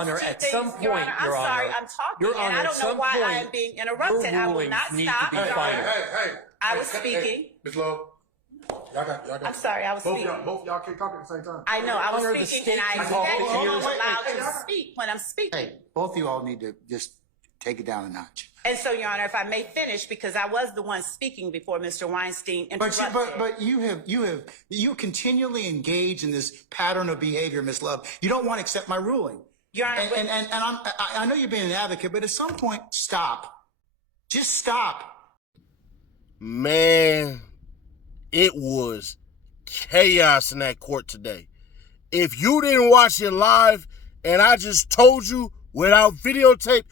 Honor, at some point, Your Honor, I'm sorry, I'm talking, and I don't know why I am being interrupted. I will not stop. Hey. I was speaking. Ms. Love, y'all got. I'm sorry, I was speaking. Both y'all can't talk at the same time. I know, I was speaking, and I expect you to allow to speak when I'm speaking. Hey, both of you all need to just take it down a notch. And so, Your Honor, if I may finish, because I was the one speaking before Mr. Weinstein interrupted. But you continually engage in this pattern of behavior, Ms. Love. You don't want to accept my ruling. Your Honor, and I know you're being an advocate, but at some point, stop. Just stop. Man, it was chaos in that court today. If you didn't watch it live and I just told you without videotape,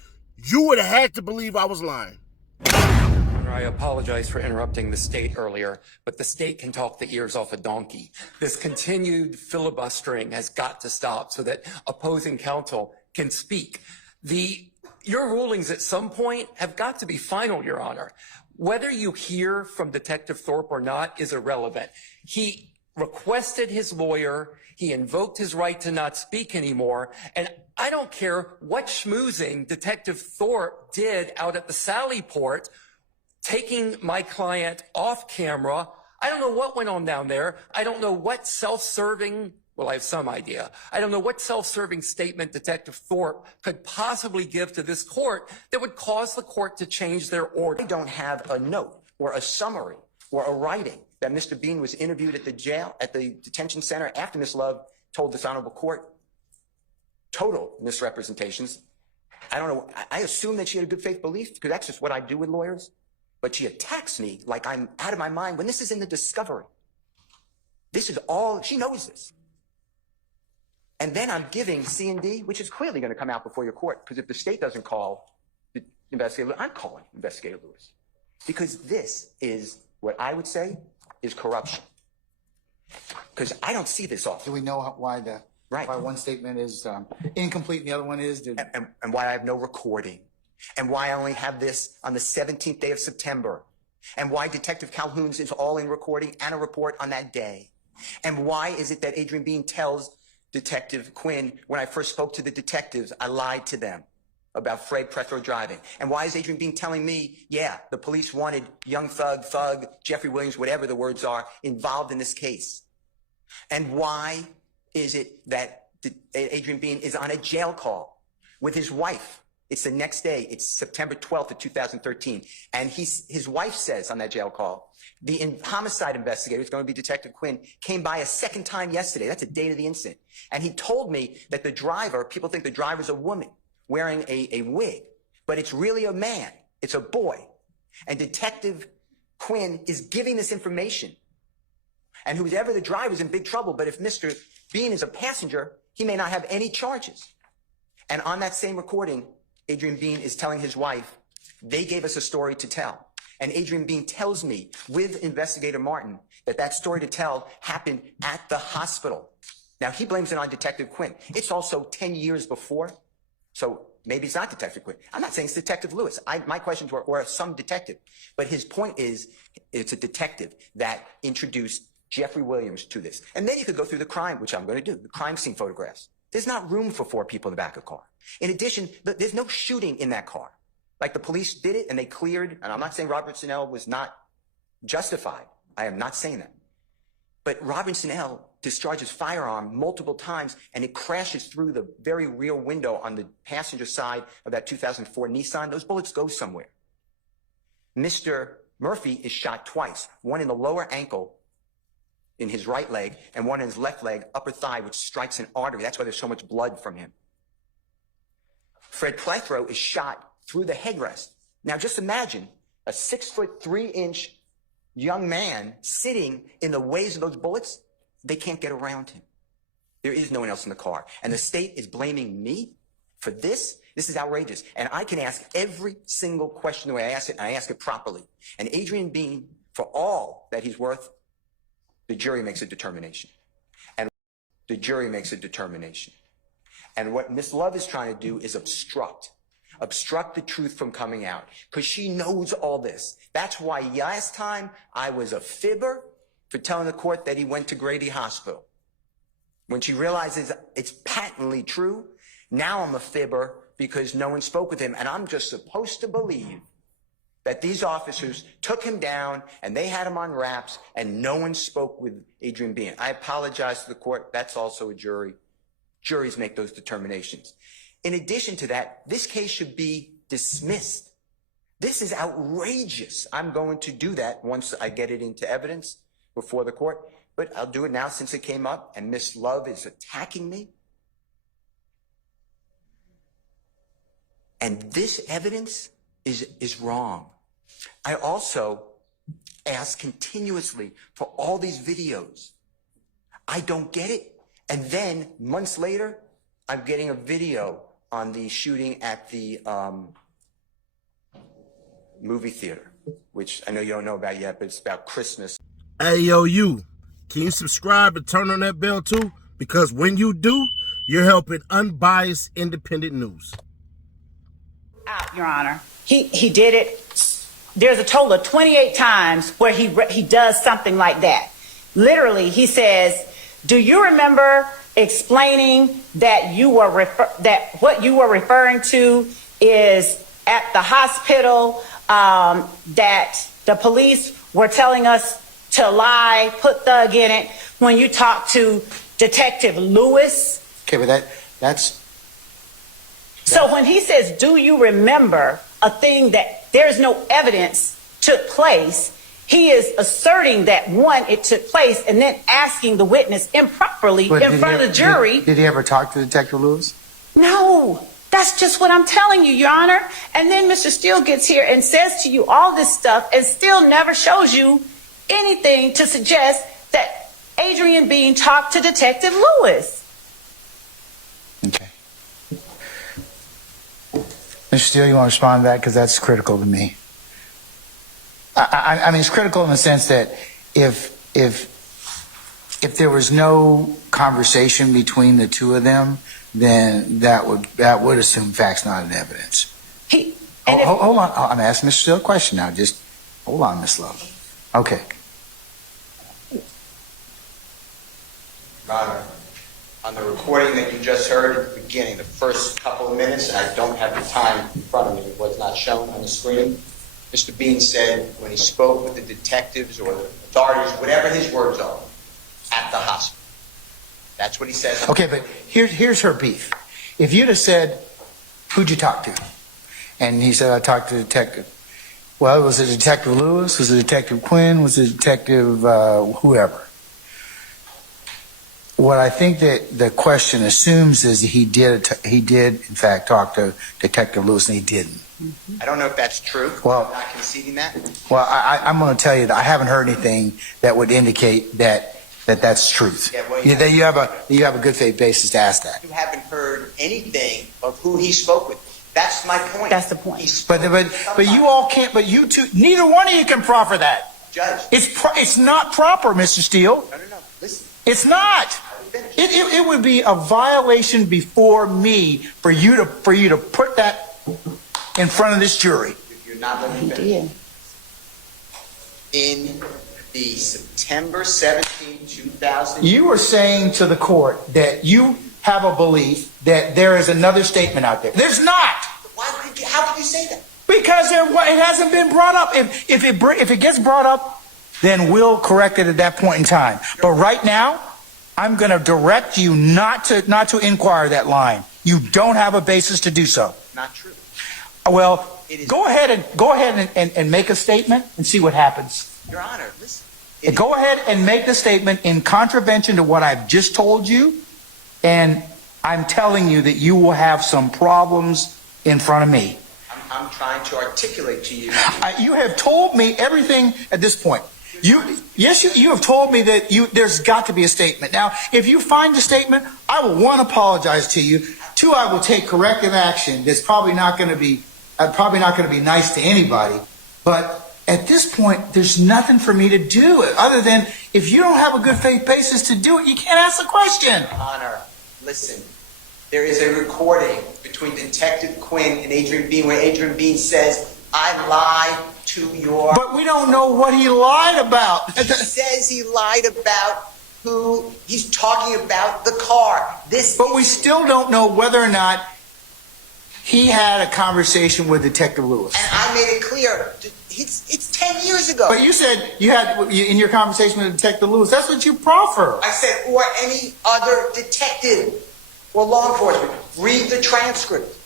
you would have had to believe I was lying. I apologize for interrupting the state earlier, but the state can talk the ears off a donkey. This continued filibustering has got to stop so that opposing counsel can speak. Your rulings at some point have got to be final, Your Honor. Whether you hear from Detective Thorpe or not is irrelevant. He requested his lawyer. He invoked his right to not speak anymore. And I don't care what schmoozing Detective Thorpe did out at the Sally Port, taking my client off camera. I don't know what went on down there. I don't know what self-serving, well, I have some idea. I don't know what self-serving statement Detective Thorpe could possibly give to this court that would cause the court to change their order. I don't have a note or a summary or a writing that Mr. Bean was interviewed at the jail, at the detention center after Ms. Love told this honorable court total misrepresentations. I don't know. I assume that she had a good faith belief because that's just what I do with lawyers. But she attacks me like I'm out of my mind when this is in the discovery. This is all, she knows this. And then I'm giving C&D, which is clearly going to come out before your court, because if the state doesn't call the investigator, I'm calling Investigator Lewis. Because this is what I would say is corruption. Because I don't see this often. Do we know why one statement is incomplete and the other one is? And why I have no recording. And why I only have this on the 17th day of September. And why Detective Calhoun's is all in recording and a report on that day. And why is it that Adrian Bean tells Detective Quinn, when I first spoke to the detectives, I lied to them about Fred Prethro driving. And why is Adrian Bean telling me, yeah, the police wanted young thug, Jeffrey Williams, whatever the words are, involved in this case? And why is it that Adrian Bean is on a jail call with his wife? It's the next day. It's September 12th of 2013. And his wife says on that jail call, the homicide investigator, who's going to be Detective Quinn, came by a second time yesterday. That's the date of the incident. And he told me that the driver, people think the driver's a woman wearing a wig, but it's really a man. It's a boy. And Detective Quinn is giving this information. And whoever the driver's in big trouble, but if Mr. Bean is a passenger, he may not have any charges. And on that same recording, Adrian Bean is telling his wife, they gave us a story to tell. And Adrian Bean tells me with Investigator Martin that story to tell happened at the hospital. Now, he blames it on Detective Quinn. It's also 10 years before, so maybe it's not Detective Quinn. I'm not saying it's Detective Lewis. My questions were some detective. But his point is, it's a detective that introduced Jeffrey Williams to this. And then you could go through the crime, which I'm going to do, the crime scene photographs. There's not room for 4 people in the back of the car. In addition, there's no shooting in that car. Like the police did it and they cleared, and I'm not saying Robinson L. was not justified. I am not saying that. But Robinson L. discharges firearm multiple times and it crashes through the very rear window on the passenger side of that 2004 Nissan. Those bullets go somewhere. Mr. Murphy is shot twice, one in the lower ankle in his right leg and one in his left leg, upper thigh, which strikes an artery. That's why there's so much blood from him. Fred Plethro is shot through the headrest. Now just imagine a 6'3" young man sitting in the ways of those bullets. They can't get around him. There is no one else in the car. And the state is blaming me for this. This is outrageous. And I can ask every single question the way I ask it, and I ask it properly. And Adrian Bean, for all that he's worth, the jury makes a determination. And the jury makes a determination. And what Ms. Love is trying to do is obstruct the truth from coming out, because she knows all this. That's why last time I was a fibber for telling the court that he went to Brady Hospital. When she realizes it's patently true, Now I'm a fibber because no one spoke with him, and I'm just supposed to believe that these officers took him down and they had him on wraps and no one spoke with Adrian Bean. I apologize to the court. That's also a jury. Juries make those determinations. In addition to that, this case should be dismissed. This is outrageous. I'm going to do that once I get it into evidence before the court, but I'll do it now since it came up and Miss Love is attacking me. And this evidence is wrong. I also ask continuously for all these videos. I don't get it. And then months later, I'm getting a video on the shooting at the movie theater, which I know you don't know about yet, but it's about Christmas. Hey, yo, you. Can you subscribe and turn on that bell too? Because when you do, you're helping unbiased, independent news. Out, Your Honor. He did it. There's a total of 28 times where he does something like that. Literally, he says, "Do you remember explaining that that what you were referring to is at the hospital, that the police were telling us to lie, put thug in it when you talked to Detective Lewis?" Okay, but that's So when he says, "Do you remember a thing that there's no evidence took place," he is asserting that, one, it took place, and then asking the witness improperly in front of the jury. Did he ever talk to Detective Lewis? No, that's just what I'm telling you, Your Honor. And then Mr. Steele gets here and says to you all this stuff and still never shows you anything to suggest that Adrian Bean talked to Detective Lewis. Okay. Mr. Steele, you want to respond to that? Because that's critical to me. I mean, it's critical in the sense that if there was no conversation between the two of them, then that would assume facts not in evidence. Hold on. I'm asking Mr. Steele a question now. Just hold on, Miss Love. Okay. Your Honor, on the recording that you just heard at the beginning, the first couple of minutes, and I don't have the time in front of me, it was not shown on the screen. Mr. Bean said when he spoke with the detectives or the authorities, whatever his words are, at the hospital. That's what he says. Okay, but here's her beef. If you'd have said, "Who'd you talk to?" And he said, "I talked to the detective." Well, was it Detective Lewis? Was it Detective Quinn? Was it Detective whoever? What I think that the question assumes is he did in fact talk to Detective Lewis, and he didn't. I don't know if that's true. Well, I'm not conceding that. Well, I'm going to tell you that I haven't heard anything that would indicate that's truth. Yeah, well, That you have a good faith basis to ask that. You haven't heard anything of who he spoke with. That's my point. That's the point. But you all can't. But you two, neither one of you can proffer that. Judge. It's not proper, Mr. Steele. No. Listen. It's not. It would be a violation before me for you to put that in front of this jury. You're not letting me finish. In the September 17, 2000. You were saying to the court that you have a belief that there is another statement out there. There's not. How could you say that? Because it hasn't been brought up. If it gets brought up, then we'll correct it at that point in time. But right now, I'm going to direct you not to inquire that line. You don't have a basis to do so. Not true. Well, go ahead and make a statement and see what happens. Your Honor, listen. Go ahead and make the statement in contravention to what I've just told you, and I'm telling you that you will have some problems in front of me. I'm trying to articulate to you. You have told me everything at this point. You have told me that there's got to be a statement. Now, if you find a statement, I will, one, apologize to you. Two, I will take corrective action. That's probably not going to be nice to anybody. But at this point, there's nothing for me to do other than if you don't have a good faith basis to do it, you can't ask the question. Your Honor, listen. There is a recording between Detective Quinn and Adrian Bean where Adrian Bean says, "I lied to your..." But we don't know what he lied about. He says he lied about who he's talking about the car. But we still don't know whether or not he had a conversation with Detective Lewis. And I made it clear. It's 10 years ago. But you said you had, in your conversation with Detective Lewis, that's what you proffer. I said, or any other detective or law enforcement. Read the transcript.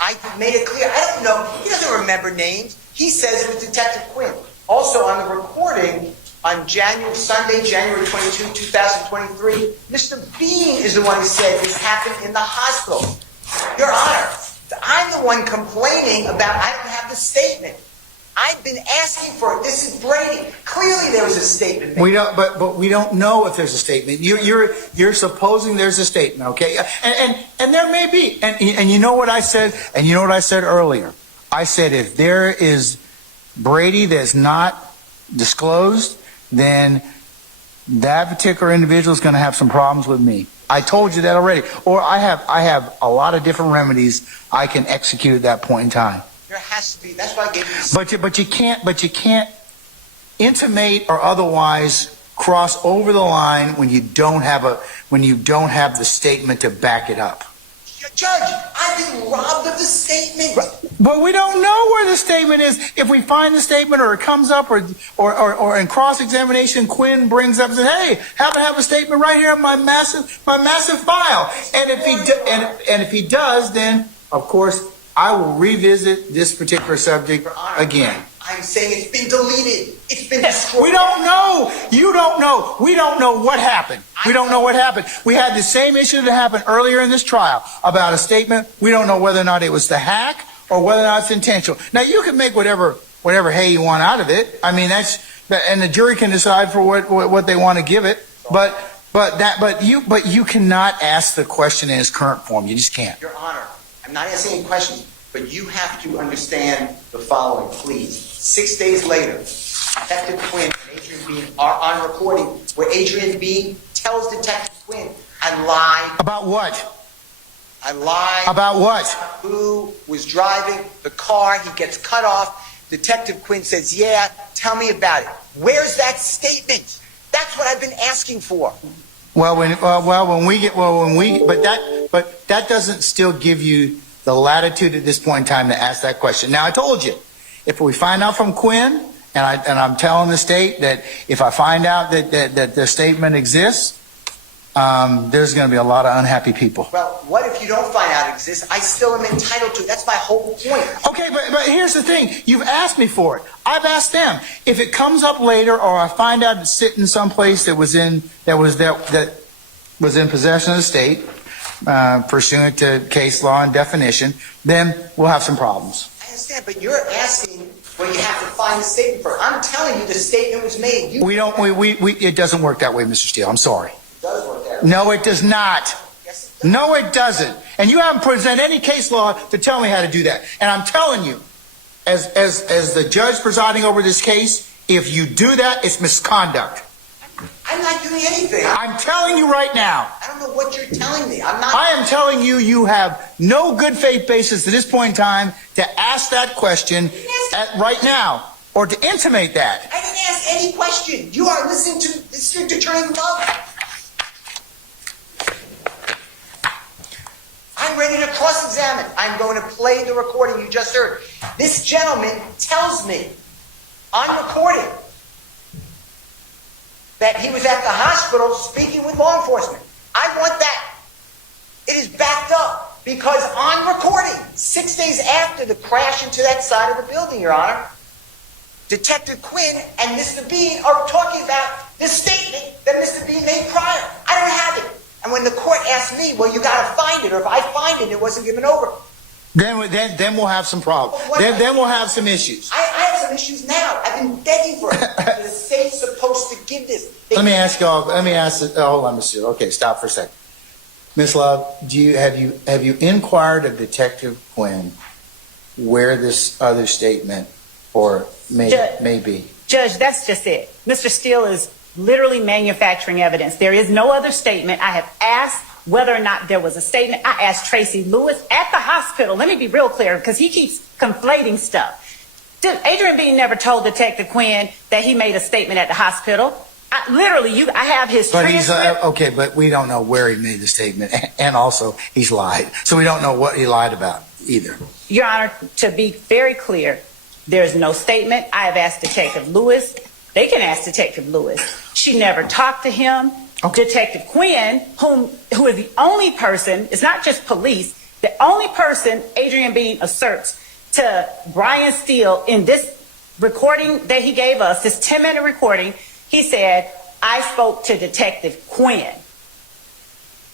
I made it clear. I don't know. He doesn't remember names. He says it was Detective Quinn. Also on the recording on Sunday, January 22, 2023, Mr. Bean is the one who said this happened in the hospital. Your Honor, I'm the one complaining about I don't have the statement. I've been asking for it. This is Brady. Clearly there was a statement made. We don't, but we don't know if there's a statement. You're supposing there's a statement, okay? And there may be. And you know what I said? And you know what I said earlier? I said if there is Brady that's not disclosed, then that particular individual is going to have some problems with me. I told you that already. Or I have a lot of different remedies I can execute at that point in time. There has to be. That's why I gave you. But you can't intimate or otherwise cross over the line when you don't have the statement to back it up. Judge, I've been robbed of the statement. But we don't know where the statement is. If we find the statement or it comes up or in cross-examination, Quinn brings up and says, hey, happen to have a statement right here in my massive file. And if he does, then of course I will revisit this particular subject again. I'm saying it's been deleted. It's been destroyed. We don't know. You don't know. We don't know what happened. We don't know what happened. We had the same issue that happened earlier in this trial about a statement. We don't know whether or not it was the hack or whether or not it's intentional. Now, you can make whatever hay you want out of it. I mean, and the jury can decide for what they want to give it. But you cannot ask the question in its current form. You just can't. Your Honor, I'm not asking any questions, but you have to understand the following, please. 6 days later, Detective Quinn and Adrian Bean are on recording where Adrian Bean tells Detective Quinn, I lied. About what? I lied. About what? Who was driving the car. He gets cut off. Detective Quinn says, yeah, tell me about it. Where's that statement? That's what I've been asking for. But that doesn't still give you the latitude at this point in time to ask that question. Now, I told you, if we find out from Quinn, and I'm telling the state that if I find out that the statement exists, there's going to be a lot of unhappy people. Well, what if you don't find out it exists? I still am entitled to it. That's my whole point. Okay, but here's the thing. You've asked me for it. I've asked them. If it comes up later, or I find out it's sitting someplace that was in possession of the state, pursuant to case law and definition, then we'll have some problems. I understand, but you're asking what you have to find the statement for. I'm telling you the statement was made. It doesn't work that way, Mr. Steele. I'm sorry. It does work that way. No, it does not. Yes, it does. No, it doesn't. And you haven't presented any case law to tell me how to do that. And I'm telling you, as the judge presiding over this case, if you do that, it's misconduct. I'm not doing anything. I'm telling you right now. I don't know what you're telling me. I'm not. I am telling you, you have no good faith basis to this point in time to ask that question right now, or to intimate that. I didn't ask any question. You are listening to the district attorney above. I'm ready to cross-examine. I'm going to play the recording you just heard. This gentleman tells me on recording that he was at the hospital speaking with law enforcement. I want that. It is backed up because on recording, 6 days after the crash into that side of the building, Your Honor, Detective Quinn and Mr. Bean are talking about the statement that Mr. Bean made prior. I don't have it. And when the court asked me, well, you got to find it, or if I find it, it wasn't given over. Then we'll have some problems. Then we'll have some issues. I have some issues now. I've been begging for it. The state's supposed to give this. Hold on, Monsieur. Okay, stop for a second. Miss Love, have you inquired of Detective Quinn where this other statement may be? Judge, that's just it. Mr. Steele is literally manufacturing evidence. There is no other statement. I have asked whether or not there was a statement. I asked Tracy Lewis at the hospital. Let me be real clear, because he keeps conflating stuff. Adrian Bean never told Detective Quinn that he made a statement at the hospital. I have his But he's, transcript. okay, but we don't know where he made the statement. And also, he's lied. So we don't know what he lied about either. Your Honor, to be very clear, there's no statement. I have asked Detective Lewis. They can ask Detective Lewis. She never talked to him. Okay. Detective Quinn, who is the only person, it's not just police, the only person Adrian Bean asserts to Brian Steele in this recording that he gave us, this 10-minute recording, he said, I spoke to Detective Quinn.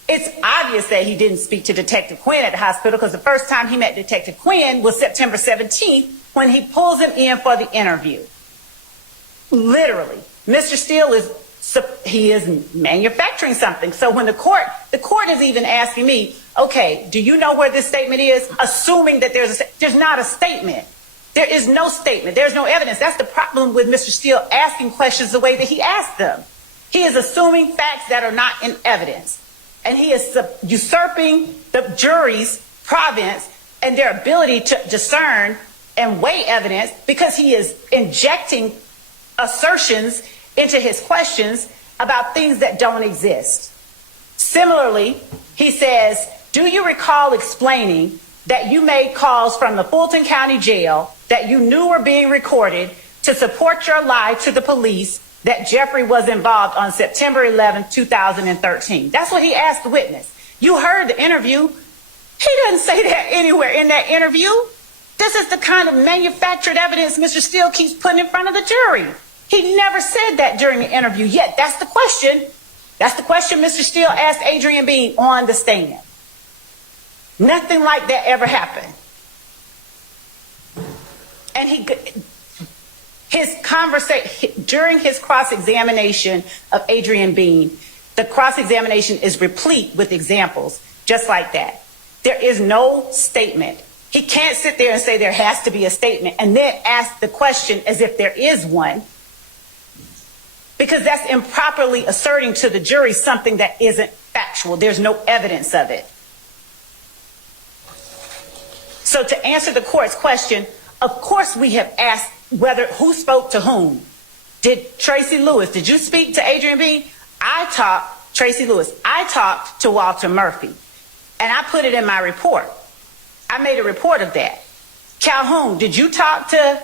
It's obvious that he didn't speak to Detective Quinn at the hospital because the first time he met Detective Quinn was September 17th when he pulls him in for the interview. Literally. Mr. Steele is manufacturing something. So when the court is even asking me, okay, do you know where this statement is? Assuming that there's not a statement. There is no statement. There's no evidence. That's the problem with Mr. Steele asking questions the way that he asked them. He is assuming facts that are not in evidence. And he is usurping the jury's province and their ability to discern and weigh evidence because he is injecting assertions into his questions about things that don't exist. Similarly, he says, do you recall explaining that you made calls from the Fulton County Jail that you knew were being recorded to support your lie to the police that Jeffrey was involved on September 11, 2013? That's what he asked the witness. You heard the interview. He doesn't say that anywhere in that interview. This is the kind of manufactured evidence Mr. Steele keeps putting in front of the jury. He never said that during the interview, yet that's the question. That's the question Mr. Steele asked Adrian Bean on the stand. Nothing like that ever happened. And his conversation, during his cross-examination of Adrian Bean, the cross-examination is replete with examples just like that. There is no statement. He can't sit there and say there has to be a statement and then ask the question as if there is one, because that's improperly asserting to the jury something that isn't factual. There's no evidence of it. So to answer the court's question, of course we have asked who spoke to whom. Did Tracy Lewis, did you speak to Adrian Bean? Tracy Lewis, I talked to Walter Murphy, and I put it in my report. I made a report of that. Calhoun, did you talk to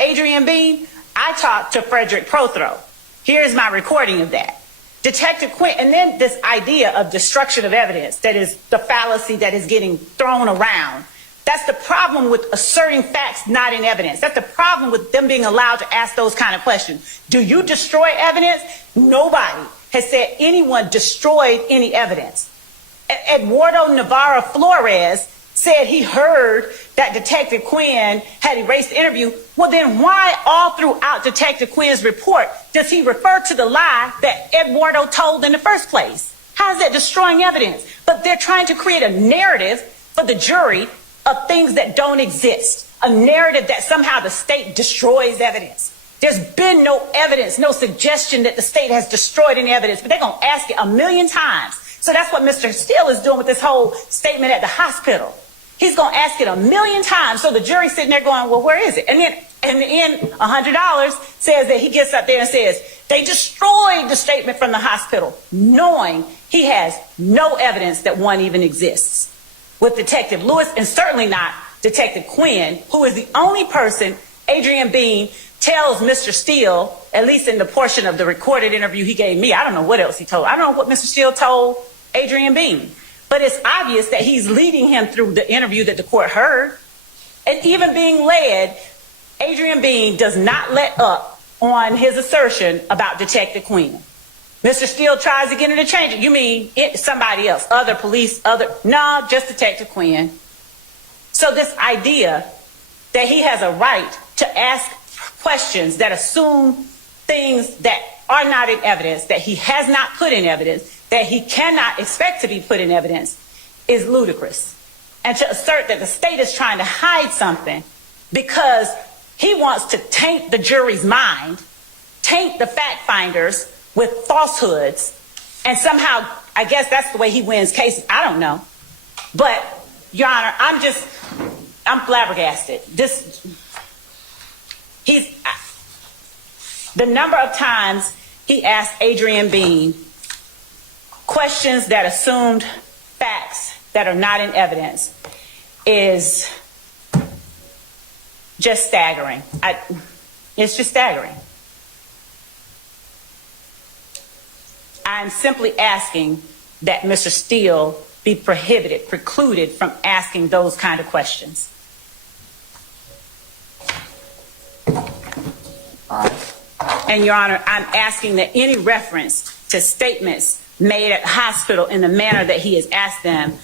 Adrian Bean? I talked to Frederick Prothro. Here's my recording of that. Detective Quinn, and then this idea of destruction of evidence, that is the fallacy that is getting thrown around. That's the problem with asserting facts not in evidence. That's the problem with them being allowed to ask those kind of questions. Do you destroy evidence? Nobody has said anyone destroyed any evidence. Eduardo Navarro Flores said he heard that Detective Quinn had erased the interview. Well, then why all throughout Detective Quinn's report does he refer to the lie that Eduardo told in the first place? How is that destroying evidence? But they're trying to create a narrative for the jury of things that don't exist, a narrative that somehow the state destroys evidence. There's been no evidence, no suggestion that the state has destroyed any evidence, but they're going to ask it a million times. So that's what Mr. Steele is doing with this whole statement at the hospital. He's going to ask it a million times. So the jury's sitting there going, well, where is it? And then in the end, $100 says that he gets up there and says, they destroyed the statement from the hospital, knowing he has no evidence that one even exists. With Detective Lewis, and certainly not Detective Quinn, who is the only person Adrian Bean tells Mr. Steele, at least in the portion of the recorded interview he gave me. I don't know what else he told. I don't know what Mr. Steele told Adrian Bean. But it's obvious that he's leading him through the interview that the court heard. And even being led, Adrian Bean does not let up on his assertion about Detective Quinn. Mr. Steele tries to get him to change it. You mean somebody else, other police, no, just Detective Quinn. So this idea that he has a right to ask questions that assume things that are not in evidence, that he has not put in evidence, that he cannot expect to be put in evidence, is ludicrous. And to assert that the state is trying to hide something because he wants to taint the jury's mind, taint the fact finders with falsehoods, and somehow, I guess that's the way he wins cases. I don't know. But, Your Honor, I'm flabbergasted. The number of times he asked Adrian Bean questions that assumed facts that are not in evidence is just staggering. It's just staggering. I'm simply asking that Mr. Steele be precluded from asking those kind of questions. And Your Honor, I'm asking that any reference to statements made at the hospital in the manner that he has asked them,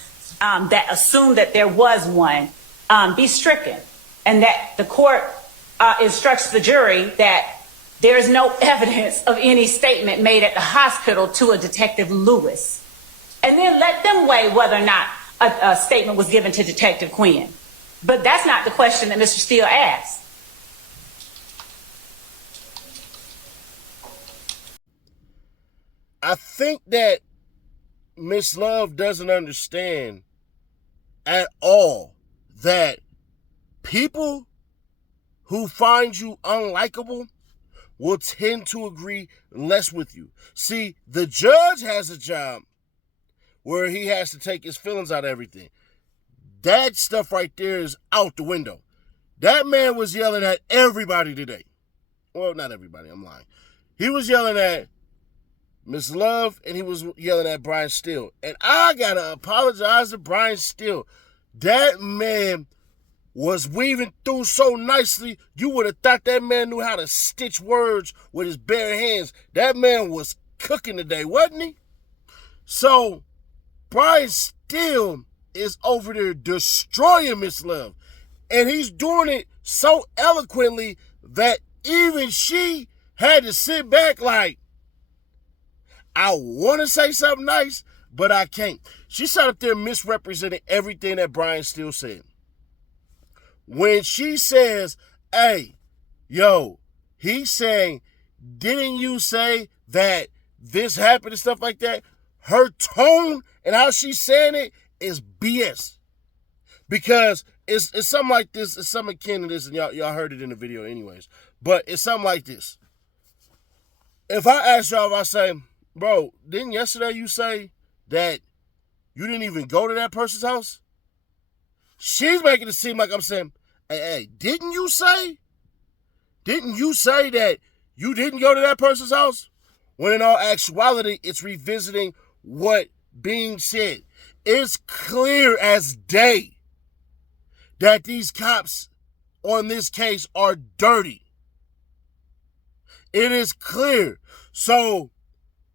that assume that there was one, be stricken, and that the court instructs the jury that there is no evidence of any statement made at the hospital to a Detective Lewis. And then let them weigh whether or not a statement was given to Detective Quinn. But that's not the question that Mr. Steele asked. I think that Miss Love doesn't understand at all that people who find you unlikable will tend to agree less with you. See, the judge has a job where he has to take his feelings out of everything. That stuff right there is out the window. That man was yelling at everybody today. Well, not everybody, I'm lying. He was yelling at Miss Love, and he was yelling at Brian Steele. And I gotta apologize to Brian Steele. That man was weaving through so nicely, you would have thought that man knew how to stitch words with his bare hands. That man was cooking today, wasn't he? So, Brian Steele is over there destroying Miss Love. And he's doing it so eloquently that even she had to sit back like, I want to say something nice, but I can't. She sat up there misrepresenting everything that Brian Steele said. When she says, hey, yo, he's saying, didn't you say that this happened and stuff like that? Her tone and how she's saying it is BS. Because it's something like this, it's something akin to this, and y'all heard it in the video anyways. But it's something like this. If I ask y'all, if I say, bro, didn't yesterday you say that you didn't even go to that person's house? She's making it seem like I'm saying, hey, didn't you say that you didn't go to that person's house? When in all actuality, it's revisiting what being said. It's clear as day that these cops on this case are dirty. It is clear. So,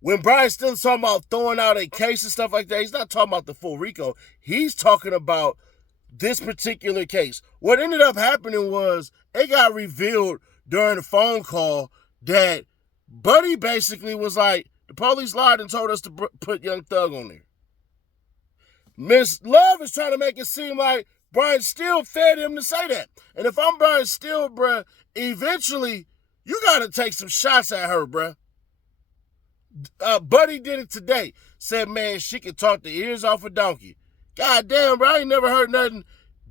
when Brian's still talking about throwing out a case and stuff like that, he's not talking about the full Rico. He's talking about this particular case. What ended up happening was it got revealed during the phone call that Buddy basically was like, the police lied and told us to put Young Thug on there. Miss Love is trying to make it seem like Brian Steele fed him to say that. And if I'm Brian Steele, bruh, eventually you got to take some shots at her, bruh. Buddy did it today. Said, man, she can talk the ears off a donkey. God damn, bro, I ain't never heard nothing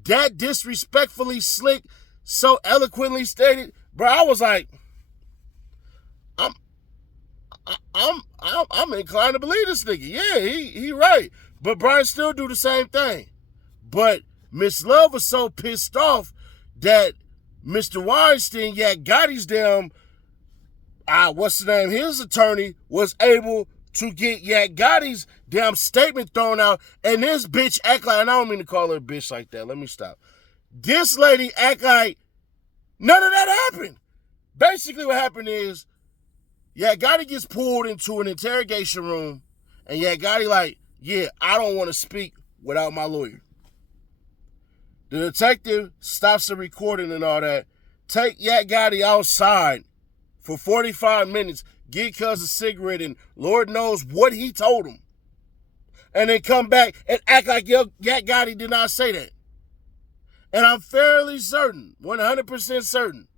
that disrespectfully slick, so eloquently stated. Bro, I was like, I'm inclined to believe this nigga. Yeah, he right. But Brian still do the same thing. But Miss Love was so pissed off that Mr. Weinstein, Gotti's damn, what's the name? His attorney was able to get Gotti's damn statement thrown out, and this bitch act like, and I don't mean to call her a bitch like that. Let me stop. This lady act like none of that happened. Basically what happened is, Gotti gets pulled into an interrogation room, and Gotti like, I don't want to speak without my lawyer. The detective stops the recording and all that, take Gotti outside for 45 minutes, get cuz a cigarette, and Lord knows what he told him. And then come back and act like Gotti did not say that. And I'm fairly certain, 100% certain,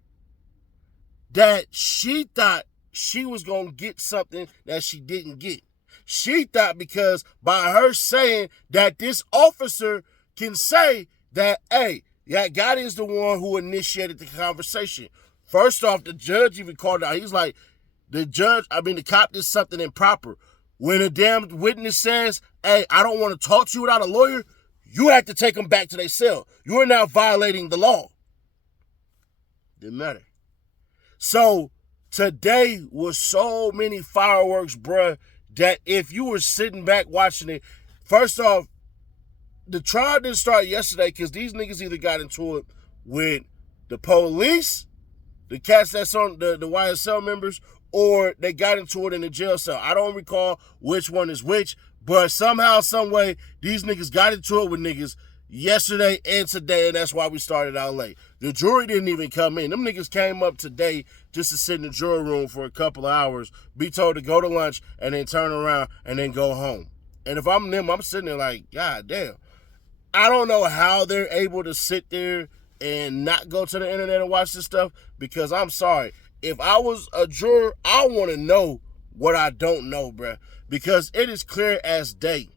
that she thought she was going to get something that she didn't get. She thought because by her saying that this officer can say that, hey, Gotti is the one who initiated the conversation. First off, the judge even called out. He's like, the cop did something improper. When a damn witness says, hey, I don't want to talk to you without a lawyer, you have to take them back to their cell. You are now violating the law. Didn't matter. So today was so many fireworks, bruh, that if you were sitting back watching it, first off, the trial didn't start yesterday because these niggas either got into it with the police, the cats that's on the YSL members, or they got into it in the jail cell. I don't recall which one is which, but somehow, some way, these niggas got into it with niggas yesterday and today, and that's why we started out late. The jury didn't even come in. Them niggas came up today just to sit in the jury room for a couple of hours, be told to go to lunch, and then turn around and then go home. And if I'm them, I'm sitting there like, God damn. I don't know how they're able to sit there and not go to the internet and watch this stuff, because I'm sorry. If I was a juror, I want to know what I don't know, bruh, because it is clear as day.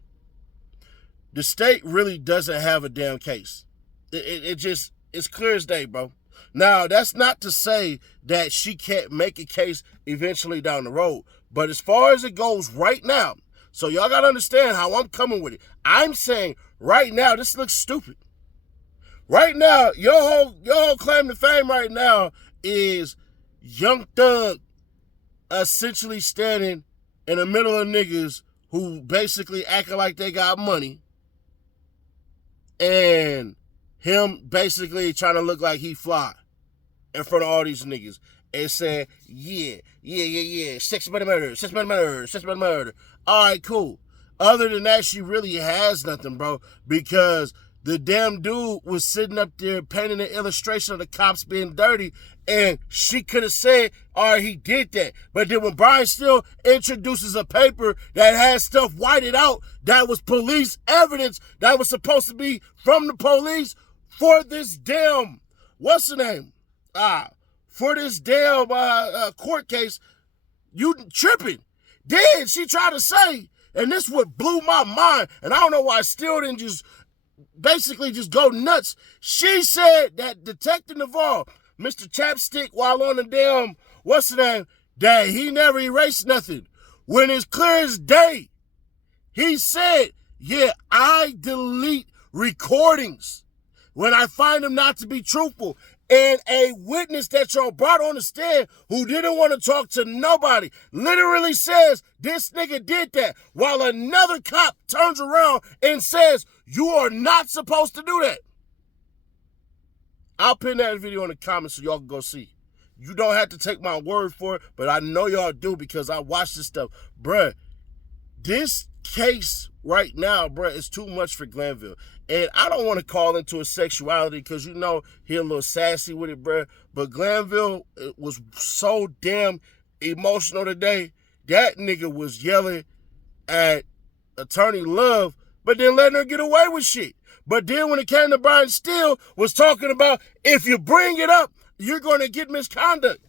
The state really doesn't have a damn case. It's clear as day, bro. Now, that's not to say that she can't make a case eventually down the road, but as far as it goes right now, so y'all got to understand how I'm coming with it. I'm saying right now, this looks stupid. Right now, your whole claim to fame right now is Young Thug essentially standing in the middle of niggas who basically acting like they got money, and him basically trying to look like he fly in front of all these niggas and saying, yeah, sex by murder. All right, cool. Other than that, she really has nothing, bro, because the damn dude was sitting up there painting an illustration of the cops being dirty, and she could have said, all right, he did that. But then when Brian Steele introduces a paper that has stuff whited out that was police evidence that was supposed to be from the police for this damn, what's the name? For this damn court case, you tripping. Then she tried to say, and this what blew my mind, and I don't know why Steele didn't just go nuts. She said that Detective Navarro, Mr. Chapstick, while on the damn, what's the name, that he never erased nothing. When it's clear as day, he said, yeah, I delete recordings when I find them not to be truthful. And a witness that y'all brought on the stand who didn't want to talk to nobody literally says this nigga did that, while another cop turns around and says, you are not supposed to do that. I'll pin that video in the comments so y'all can go see. You don't have to take my word for it, but I know y'all do because I watch this stuff. Bruh, this case right now, bruh, is too much for Glanville. And I don't want to call into a sexuality because, you know, he a little sassy with it, bruh. But Glanville was so damn emotional today. That nigga was yelling at Attorney Love, but then letting her get away with shit. But then when it came to Brian Steele, was talking about if you bring it up, you're going to get misconduct.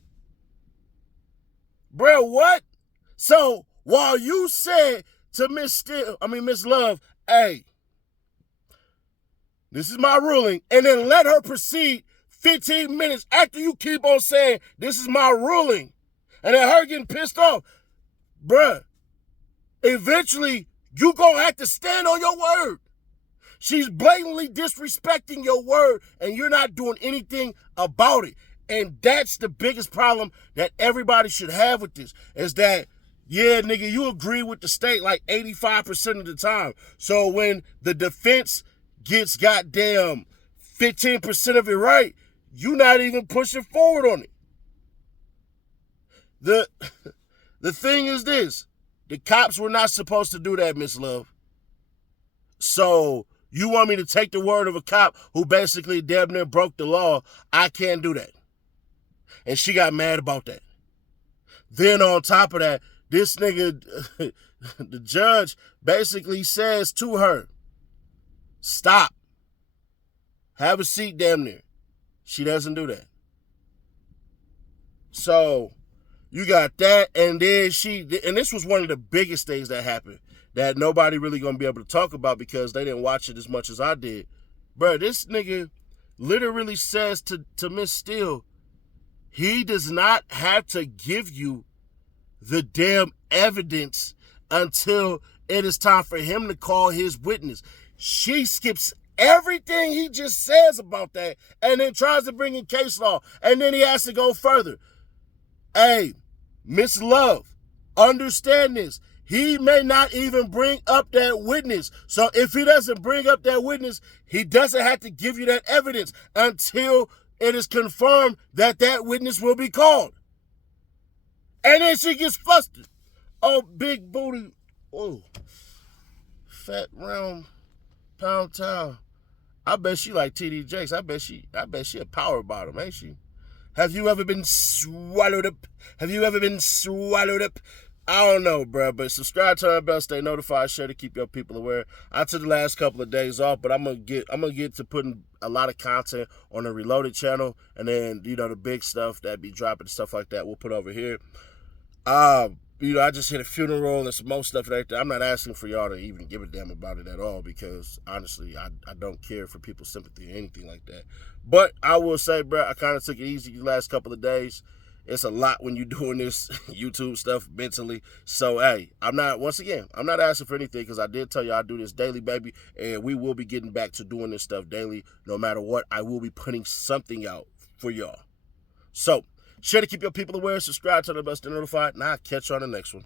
Bruh, what? So while you said to Miss Love, hey, this is my ruling, and then let her proceed 15 minutes after you keep on saying, this is my ruling, and then her getting pissed off, bruh, eventually you gonna have to stand on your word. She's blatantly disrespecting your word, and you're not doing anything about it. And that's the biggest problem that everybody should have with this, is that, yeah, nigga, you agree with the state like 85% of the time. So when the defense gets goddamn 15% of it right, you not even pushing forward on it. The thing is this, the cops were not supposed to do that, Miss Love. So you want me to take the word of a cop who basically damn near broke the law? I can't do that. And she got mad about that. Then on top of that, this nigga, the judge basically says to her, stop. Have a seat damn near. She doesn't do that. So you got that, and then and this was one of the biggest things that happened that nobody really gonna be able to talk about because they didn't watch it as much as I did. Bro, this nigga literally says to Miss Steele, He does not have to give you the damn evidence until it is time for him to call his witness. She skips everything he just says about that and then tries to bring in case law, and then he has to go further. Hey, Miss Love, understand this. He may not even bring up that witness. So if he doesn't bring up that witness, he doesn't have to give you that evidence until it is confirmed that that witness will be called. And then she gets flustered. Oh, big booty. Oh, fat, round, pound town. I bet she like TD Jakes. I bet she a power bottom, ain't she? Have you ever been swallowed up? Have you ever been swallowed up? I don't know, bro, but subscribe to our bell, stay notified, share to keep your people aware. I took the last couple of days off, but I'm gonna get to putting a lot of content on the Reloaded channel, and then the big stuff that be dropping, stuff like that, we'll put over here. I just hit a funeral and some more stuff like that. I'm not asking for y'all to even give a damn about it at all, because honestly, I don't care for people's sympathy or anything like that. But I will say, bro, I kind of took it easy the last couple of days. It's a lot when you're doing this YouTube stuff mentally. So, hey, I'm not asking for anything, because I did tell you I do this daily, baby, and we will be getting back to doing this stuff daily. No matter what, I will be putting something out for y'all. So, share to keep your people aware, subscribe to the bell, stay notified, and I'll catch you on the next one.